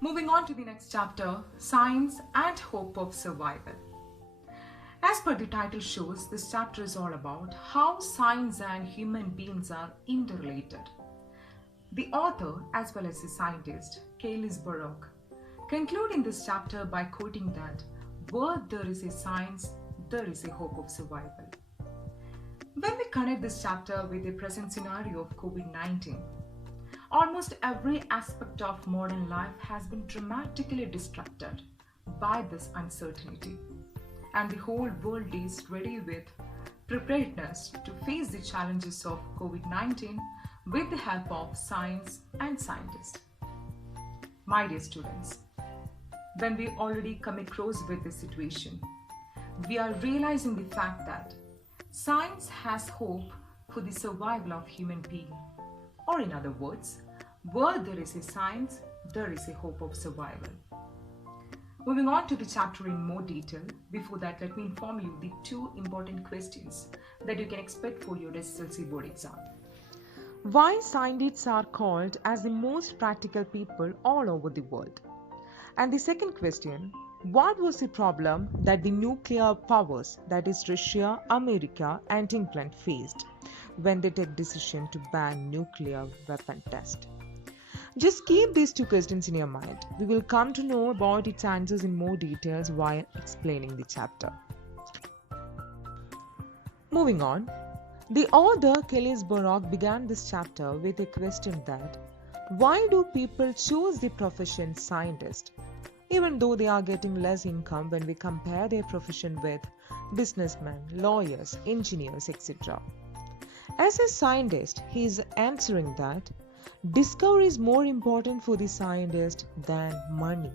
Moving on to the next chapter, Science and Hope of Survival. As per the title shows, this chapter is all about how science and human beings are interrelated. The author, as well as the scientist, Kaylis Baruch, conclude in this chapter by quoting that where there is a science, there is a hope of survival. When we connect this chapter with the present scenario of COVID-19, almost every aspect of modern life has been dramatically disrupted by this uncertainty, and the whole world is ready with preparedness to face the challenges of COVID-19 with the help of science and scientists. My dear students, when we already come across with this situation, we are realizing the fact that science has hope for the survival of human being. Or in other words, where there is a science, there is a hope of survival. Moving on to the chapter in more detail, before that let me inform you the two important questions that you can expect for your SSLC board exam. Why scientists are called as the most practical people all over the world? And the second question, what was the problem that the nuclear powers, that is Russia, America and England faced when they take decision to ban nuclear weapon test? Just keep these two questions in your mind. We will come to know about its answers in more details while explaining the chapter. Moving on, the author Kaylis Baruch began this chapter with a question that why do people choose the profession scientist even though they are getting less income when we compare their profession with businessmen, lawyers, engineers, etc. As a scientist, he is answering that discovery is more important for the scientist than money.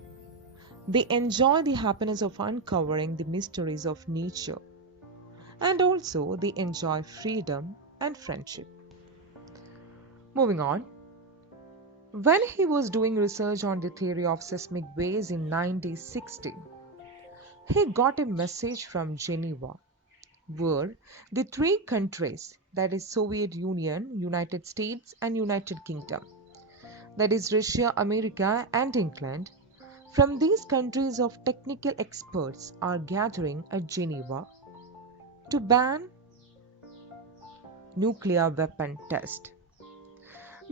They enjoy the happiness of uncovering the mysteries of nature, and also they enjoy freedom and friendship. Moving on, when he was doing research on the theory of seismic waves in 1960, he got a message from Geneva, where the three countries, that is Soviet Union, United States and United Kingdom, that is Russia, America and England, from these countries of technical experts are gathering at Geneva to ban nuclear weapon test.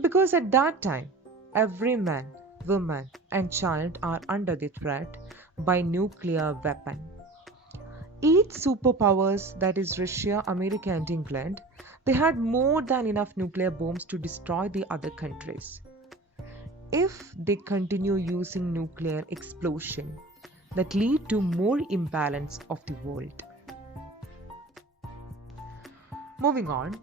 Because at that time, every man, woman and child are under the threat by nuclear weapon. Each superpowers, that is Russia, America and England, they had more than enough nuclear bombs to destroy the other countries. If they continue using nuclear explosion, that lead to more imbalance of the world. Moving on,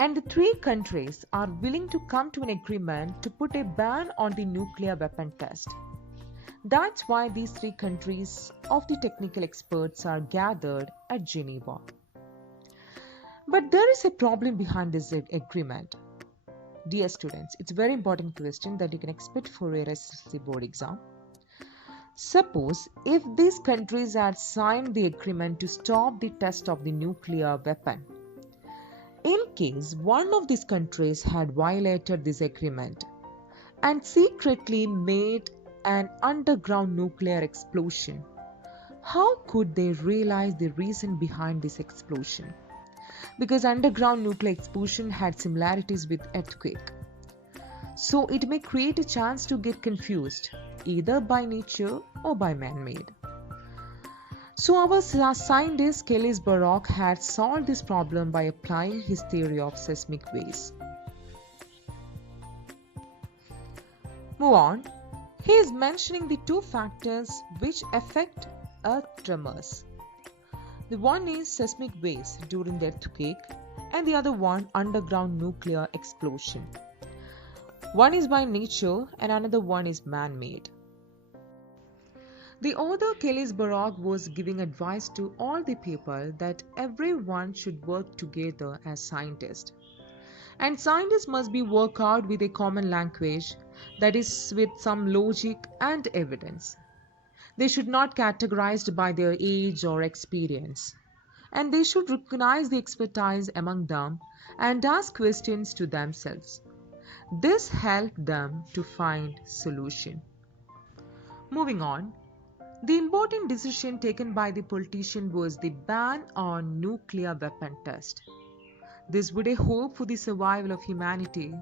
and the three countries are willing to come to an agreement to put a ban on the nuclear weapon test. That's why these three countries of the technical experts are gathered at Geneva. But there is a problem behind this agreement. Dear students, it's a very important question that you can expect for your SSLC board exam. Suppose if these countries had signed the agreement to stop the test of the nuclear weapon, in case one of these countries had violated this agreement and secretly made an underground nuclear explosion, how could they realize the reason behind this explosion? Because underground nuclear explosion had similarities with earthquake. So it may create a chance to get confused either by nature or by man-made. So our scientist Kaylis Baruch had solved this problem by applying his theory of seismic waves. Move on. He is mentioning the two factors which affect earth tremors. The one is seismic waves during the earthquake and the other one underground nuclear explosion. One is by nature and another one is man-made. The author Kaylis Baruch was giving advice to all the people that everyone should work together as scientists. And scientists must be work out with a common language, that is with some logic and evidence. They should not categorized by their age or experience. And they should recognize the expertise among them and ask questions to themselves. This helped them to find solution. Moving on, the important decision taken by the politician was the ban on nuclear weapon test. This would a hope for the survival of humanity,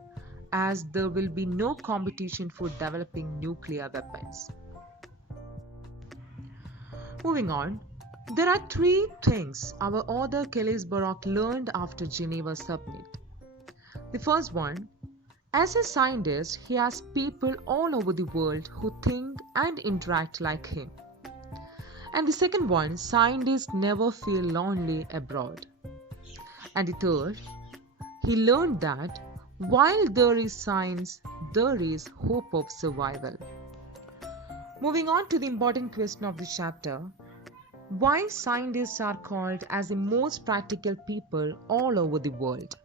as there will be no competition for developing nuclear weapons. Moving on, there are three things our author Kelly Barak learned after Geneva Summit. The first one, as a scientist, he has people all over the world who think and interact like him. And the second one, scientists never feel lonely abroad. And the third, he learned that while there is science, there is hope of survival. Moving on to the important question of the chapter, why scientists are called as the most practical people all over the world.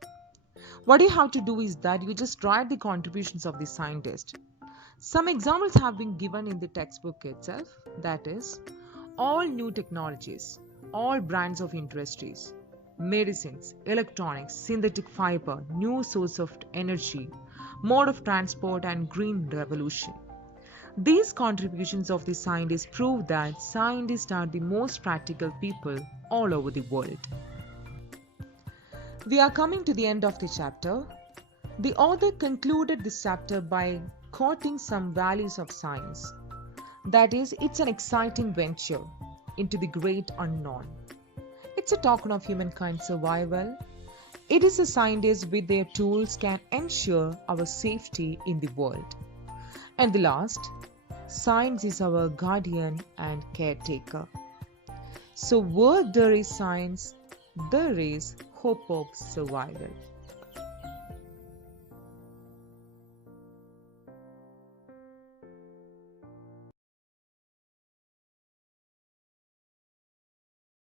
What you have to do is that you just write the contributions of the scientist. Some examples have been given in the textbook itself, that is, all new technologies, all brands of industries, medicines, electronics, synthetic fiber, new source of energy, mode of transport and green revolution. These contributions of the scientists prove that scientists are the most practical people all over the world. We are coming to the end of the chapter. The author concluded this chapter by quoting some values of science. That is, it's an exciting venture into the great unknown. It's a token of humankind's survival. It is a scientist with their tools can ensure our safety in the world. And the last, science is our guardian and caretaker. So where there is science, there is hope of survival.